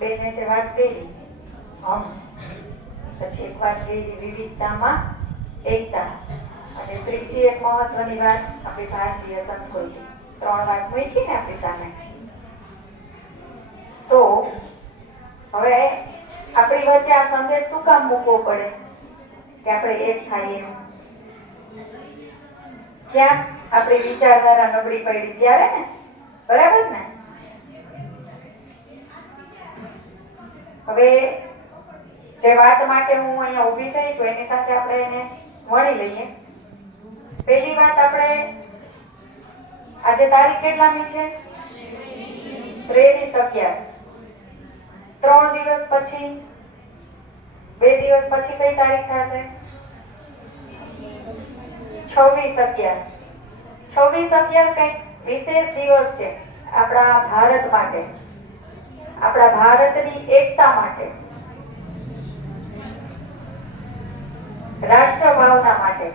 બેને જે વાત કરી પછી એક વાત કરી વિવિધતામાં એકતા, અને ત્રીજી એક મહત્વની વાત આપણી ભારતીય સંસ્કૃતિ. 3 વાત મૂકી ને આપણી સામે. તો હવે આપણી વચ્ચે આ સંદેશ શું કામ મૂકવો પડે કે આપણે એક થઈએ? ક્યાં આપણી વિચારધારા નબળી પડી ત્યારે ને, બરાબર ને? હવે જે વાત માટે હું અહીંયા ઊભી થઈ છું એની સાથે આપણે એને વણી લઈએ. પહેલી વાત, આપણે આજે તારીખ કેટલામી છે? 23/11. 3 દિવસ પછી, 2 દિવસ પછી કઈ તારીખ થશે? 26/11. 26/11 કઈક વિશેષ દિવસ છે આપણા ભારત માટે, આપણા ભારતની એકતા માટે, રાષ્ટ્ર ભાવના માટે.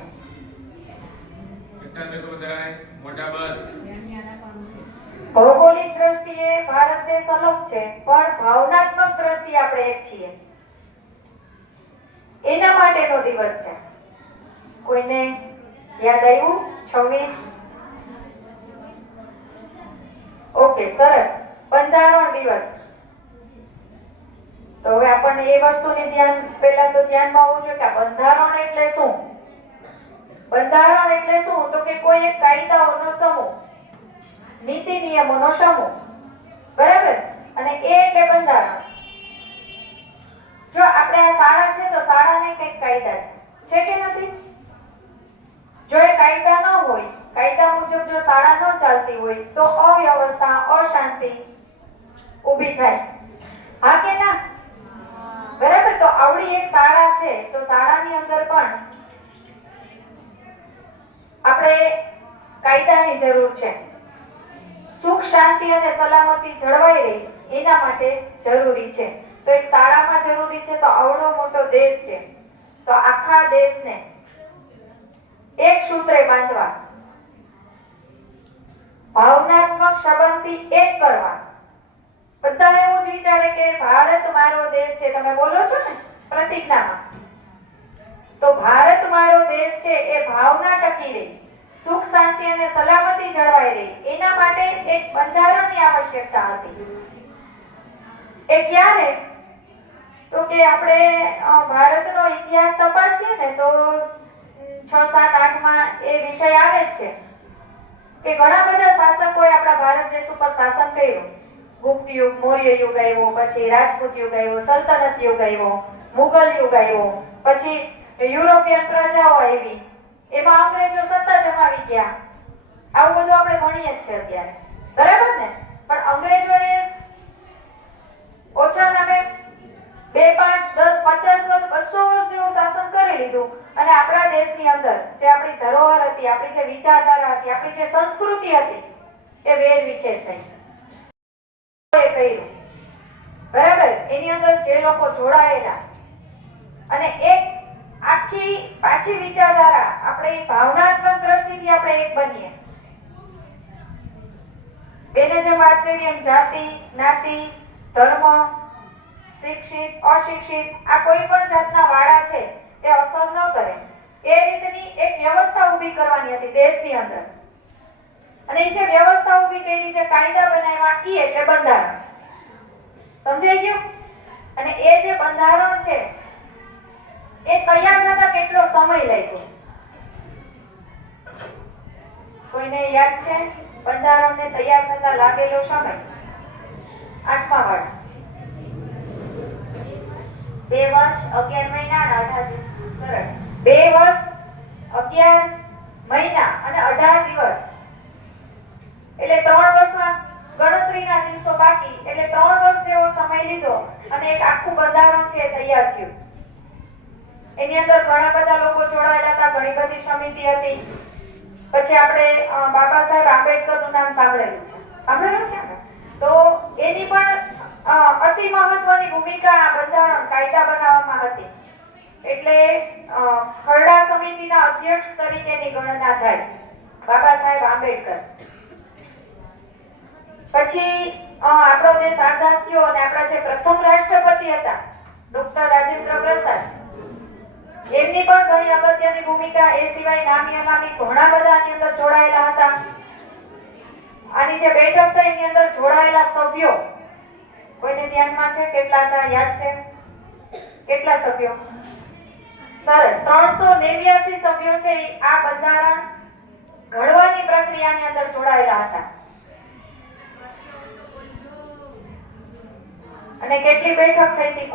ભૌગોલિક દ્રષ્ટિએ ભારત દેશ અલગ છે, પણ ભાવનાત્મક દ્રષ્ટિએ આપણે એક છીએ. એના માટેનો દિવસ છે. કોઈને યાદ આવ્યું? 26? ઓકે, સરસ. બંધારણ દિવસ. તો હવે આપણને એ વસ્તુની પહેલા તો ધ્યાનમાં હોવું જોઈએ કે બંધારણ એટલે શું? બંધારણ એટલે શું? તો કે કોઈ એક કાયદાઓનો સમૂહ, નીતિ નિયમોનો સમૂહ, બરાબર? અને એ એટલે બંધારણ. જો આપણે આ શાળા છે તો શાળાને કઈક કાયદા છે કે નથી? જો એ કાયદા ન હોય, કાયદા મુજબ જો શાળા ન ચાલતી હોય તો અવ્યવસ્થા, અશાંતિ ઊભી થાય. હા કે ના? બરાબર. તો આવડી એક શાળા છે તો શાળાની અંદર પણ આપણે કાયદાની જરૂર છે. સુખ, શાંતિ અને સલામતી જળવાઈ રહે એના માટે જરૂરી છે. તો એક શાળામાં જરૂરી છે, તો આવડો મોટો દેશ છે તો આખા દેશને એક સૂત્રે બાંધવા, ભાવનાત્મક સંબંધથી એક કરવા. બધા એવું જ વિચારે કે ભારત મારો દેશ છે. તમે બોલો છો ને પ્રતિજ્ઞામાં, તો ભારત મારો દેશ છે એ ભાવના ટકી રહી, સુખ, શાંતિ અને સલામતી જળવાઈ રહી એના માટે એક બંધારણની આવશ્યકતા હતી. એ ક્યારે? તો કે આપણે ભારતનો ઇતિહાસ તપાસીએ ને તો 6, 7, 8માં એ વિષય આવે જ છે કે ઘણા બધા શાસકોએ આપણા ભારત દેશ ઉપર શાસન કર્યું. ગુપ્ત યુગ, મૌર્ય યુગ આવ્યો, પછી રાજપૂત યુગ આવ્યો, સલ્તનત યુગ આવ્યો, મુગલ યુગ આવ્યો, પછી યુરોપિયન પ્રજાઓ આવી, એમાં અંગ્રેજો સત્તા જમાવી ગયા. આવું બધું આપણે ભણીએ જ છે અત્યારે, બરાબર ને? પણ અંગ્રેજોએ ઓછા નામે 2, 5, 10, 50 વર્ષ, 200 વર્ષ જેવું શાસન કરી લીધું, અને આપણા દેશની અંદર જે આપણી ધરોહર હતી, આપણી જે વિચારધારા હતી, આપણી જે સંસ્કૃતિ હતી એ વેરવિખેર થઈ. બરાબર? એની અંદર જે લોકો જોડાયેલા અને એક આખી પાછી વિચારધારા, આપણે ભાવનાત્મક દ્રષ્ટિથી આપણે એક બનીએ. બેને જે વાત કરી એમ જાતિ, જ્ઞાતિ, ધર્મ, શિક્ષિત, અશિક્ષિત, આ કોઈ પણ જાતના વાળા છે એ અસર ન કરે એ રીતની એક વ્યવસ્થા ઊભી કરવાની હતી દેશની અંદર. અને એ જે વ્યવસ્થા ઊભી કરી, જે કાયદા બનાવ્યા, એ એટલે બંધારણ. સમજાઈ ગયું? અને એ જે બંધારણ છે એ તૈયાર થતા કેટલો સમય લાગ્યો? કોઈને યાદ છે બંધારણને તૈયાર થતા લાગેલો સમય? 8મા વાળા. 2 વર્ષ 11 મહિના અને 18 દિવસ. સરસ. 2 વર્ષ 11 મહિના અને 18 દિવસ. એટલે 3 વર્ષમાં ગણતરીના દિવસો બાકી, એટલે 3 વર્ષ જેવો સમય લીધો અને એક આખું બંધારણ છે તૈયાર થયું. એની અંદર ઘણા બધા લોકો જોડાયેલા હતા, ઘણી બધી સમિતિ હતી. પછી આપણે બાબા સાહેબ આંબેડકરનું નામ સાંભળેલું છે, સાંભળેલું છે ને? તો એની પણ અતિ મહત્વની ભૂમિકા આ બંધારણ, કાયદા બનાવવામાં હતી. એટલે ખરડા સમિતિના અધ્યક્ષ તરીકેની ગણના થાય બાબા સાહેબ આંબેડકર. પછી આપણો દેશ આઝાદ થયો અને આપણા જે પ્રથમ રાષ્ટ્રપતિ હતા ડોક્ટર રાજેન્દ્ર પ્રસાદ, એમની પણ ઘણી અગત્યની ભૂમિકા, એ સિવાય નામી અનામી ઘણા બધા આની અંદર જોડાયેલા હતા. આની જે બેઠક થઈ એની અંદર જોડાયેલા સભ્યો કોઈને ધ્યાનમાં છે કેટલા હતા? યાદ છે કેટલા સભ્યો? સરસ, 389 સભ્યો છે. આ બંધારણ ઘડવાની પ્રક્રિયાની અંદર જોડાયેલા હતા. અને કેટલી બેઠક થઈ હતી?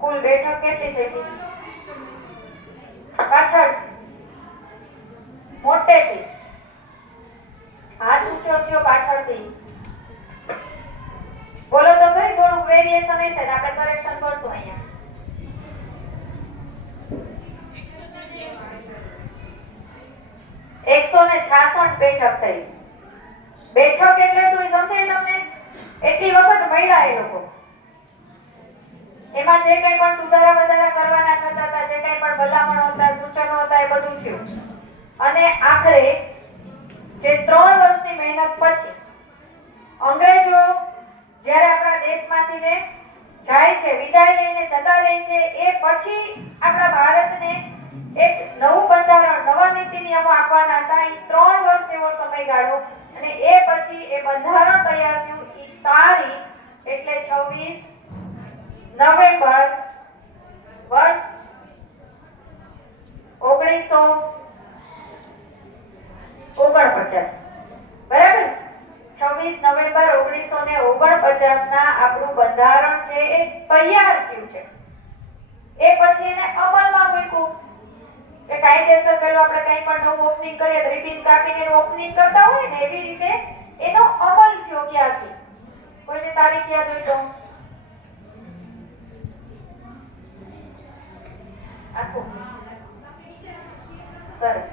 કુલ બેઠક કેટલી થઈ હતી? પાછળ મોટેથી હાથ ઊંચો થયો પાછળથી. બોલો તો ખરી, થોડુંક વેરિએશન હશે તો આપણે કરેક્શન કરશું અહીંયા. એકસો ને 66 બેઠક થઈ. બેઠક એટલે શું સમજાય તમને? એટલી વખત મળ્યા એ લોકો. એમાં જે કંઈ પણ સુધારા વધારા કરવાના થતા હતા, જે કંઈ પણ ભલામણો હતા, સૂચનો હતા, એ બધું થયું. અને આખરે જે 3 વર્ષની મહેનત પછી અંગ્રેજો જ્યારે આપણા દેશમાંથી ને જાય છે, વિદાય લઈને જતા રહે છે, એ પછી આપણા ભારતને એક નવું બંધારણ, નવા નીતિ નિયમો આપવાના હતા. એ 3 વર્ષ જેવો સમયગાળો, અને એ પછી એ બંધારણ તૈયાર થયું. એ તારીખ એટલે 26 નવેમ્બર વર્ષ 1949. બરાબર? 26 નવેમ્બર 1949 ના આપણું બંધારણ છે એ તૈયાર થયું છે. એ પછી એને અમલમાં મૂક્યું કે કાયદેસર પેલો આપણે કંઈ પણ નવું ઓપનિંગ કરીએ, રિબિન કાપીને એનું ઓપનિંગ કરતા હોય ને, એવી રીતે એનો અમલ થયો. ક્યાંથી? કોઈને તારીખ યાદ હોય તો? સરસ,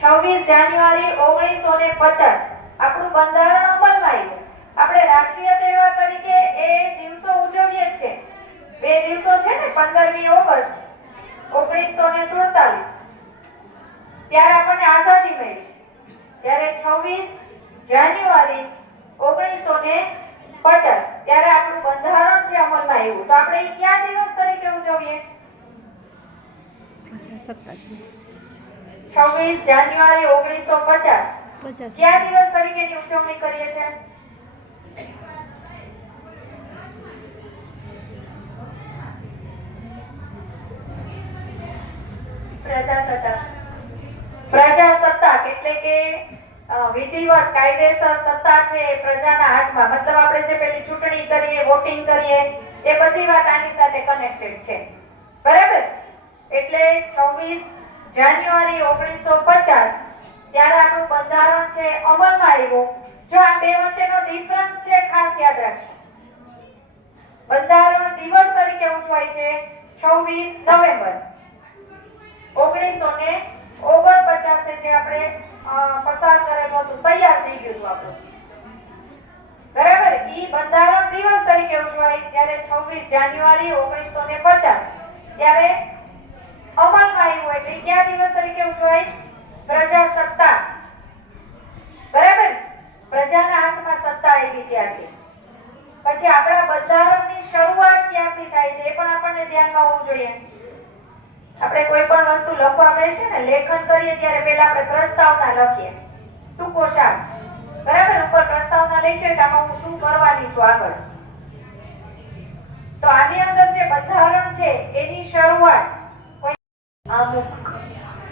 26 જાન્યુઆરી 1950 આપણું બંધારણ અમલમાં આવ્યું. આપણે રાષ્ટ્રીય તહેવાર તરીકે એ દિવસો ઉજવીએ જ છે. 2 દિવસો છે ને, 15મી ઓગસ્ટ 1947 ત્યારે આપણને આઝાદી મળી. ત્યારે 26 જાન્યુઆરી 1950 ત્યારે આપણું બંધારણ છે અમલમાં આવ્યું. તો આપણે એ કયા દિવસ તરીકે ઉજવીએ? 26 જાન્યુઆરી 1950 કયા દિવસ તરીકેની ઉજવણી કરીએ છીએ? પ્રજાસત્તાક એટલે કે વિધિવત કાયદેસર સત્તા છે એ પ્રજાના હાથમાં. મતલબ આપણે જે પેલી ચૂંટણી કરીએ, વોટિંગ કરીએ, એ બધી વાત આની સાથે કનેક્ટેડ છે. બરાબર? એટલે 26 જાન્યુઆરી 1950 ત્યારે આપણું બંધારણ છે અમલમાં આવ્યું. જો આ બે વચ્ચેનો ડિફરન્સ છે, ખાસ યાદ રાખજો. બંધારણ દિવસ તરીકે ઉજવાય છે 26 નવેમ્બર 1949 જે આપણે પસાર કરેલું હતું, તૈયાર થઈ ગયું હતું આપણું. બરાબર? ઈ બંધારણ દિવસ તરીકે ઉજવાય. જ્યારે 26 જાન્યુઆરી 1950 ત્યારે અમલમાં આવ્યું. એટલે કયા દિવસ તરીકે ઉજવાય? પ્રજાસત્તાક. બરાબર? પ્રજાના હાથમાં સત્તા આવી ત્યારથી. પછી આપણા બંધારણની શરૂઆત ક્યાંથી થાય છે એ પણ આપણને ધ્યાનમાં હોવું જોઈએ. આપણે કોઈ પણ વસ્તુ લખવા બેસીએ ને, લેખન કરીએ ત્યારે પહેલા આપણે પ્રસ્તાવના લખીએ, ટૂંકો સાર. બરાબર? ઉપર પ્રસ્તાવના લખ્યો કે આમાં હું શું કરવાની છું આગળ. તો આની અંદર જે બંધારણ છે એની શરૂઆત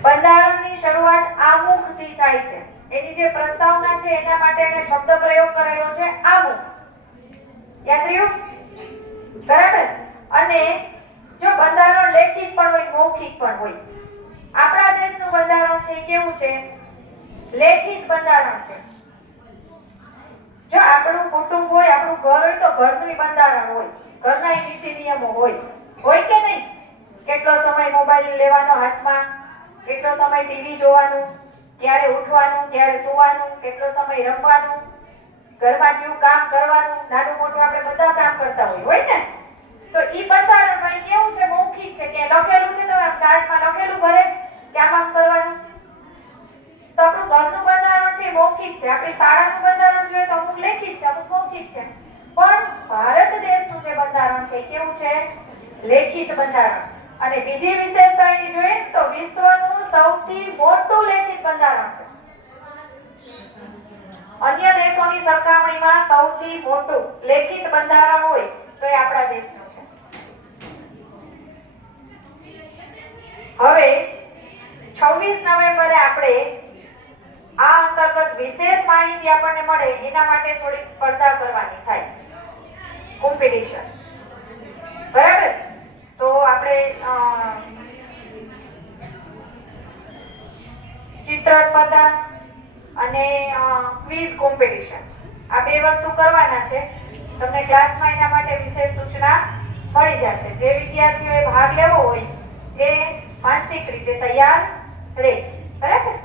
બંધારણની શરૂઆત આમુખથી થાય છે. એની જે પ્રસ્તાવના છે એના માટે એને શબ્દ પ્રયોગ કરેલો છે આમુખ. યાદ રહ્યું? બરાબર? અને જો બંધારણ લેખિત પણ હોય, મૌખિક પણ હોય. આપણા દેશનું બંધારણ છે કેવું છે? લેખિત બંધારણ છે. જો આપણું કુટુંબ હોય, આપણું ઘર હોય, તો ઘરનું બંધારણ હોય, ઘરના નીતિ નિયમો હોય. હોય કે નહીં? કેટલો સમય મોબાઈલ લેવાનો હાથમાં, કેટલો સમય ટીવી જોવાનું, ક્યારે ઉઠવાનું, ક્યારે સૂવાનું, કેટલો સમય રમવાનું, ઘરમાં કયું કામ કરવાનું, નાનું મોટું આપણે બધા કામ કરતા હોય ને? તો ઈ બંધારણમાં કેવું છે? મૌખિક છે. કે લખેલું છે, તો ચાર્ટમાં લખેલું ઘરે કે આમ આમ કરવાનું. તો આપણું ઘરનું બંધારણ છે બધી મૌખિક છે. આપણી શાળાનું બંધારણ જોઈએ તો અમુક લેખિત છે, અમુક મૌખિક છે. પણ ભારત દેશનું જે બંધારણ છે કેવું છે? લેખિત બંધારણ. અને બીજી વિશેષતા એની જોઈએ તો વિશ્વનું સૌથી મોટું લેખિત બંધારણ છે. અન્ય દેશોની સરખામણીમાં સૌથી મોટું લેખિત બંધારણ હોય તો એ આપણા દેશનું છે. હવે 26 નવેમ્બરે આપણે આ અંતર્ગત વિશેષ માહિતી આપણને મળે એના માટે થોડી સ્પર્ધા કરવાની થાય, કોમ્પિટિશન. બરાબર? તો આપણે ચિત્ર સ્પર્ધા અને ક્વિઝ કોમ્પિટિશન આ બે વસ્તુ કરવાના છે. તમને ક્લાસમાં એના માટે વિશેષ સૂચના મળી જશે. જે વિદ્યાર્થીઓએ ભાગ લેવો હોય એ માનસિક રીતે તૈયાર રહે. બરાબર?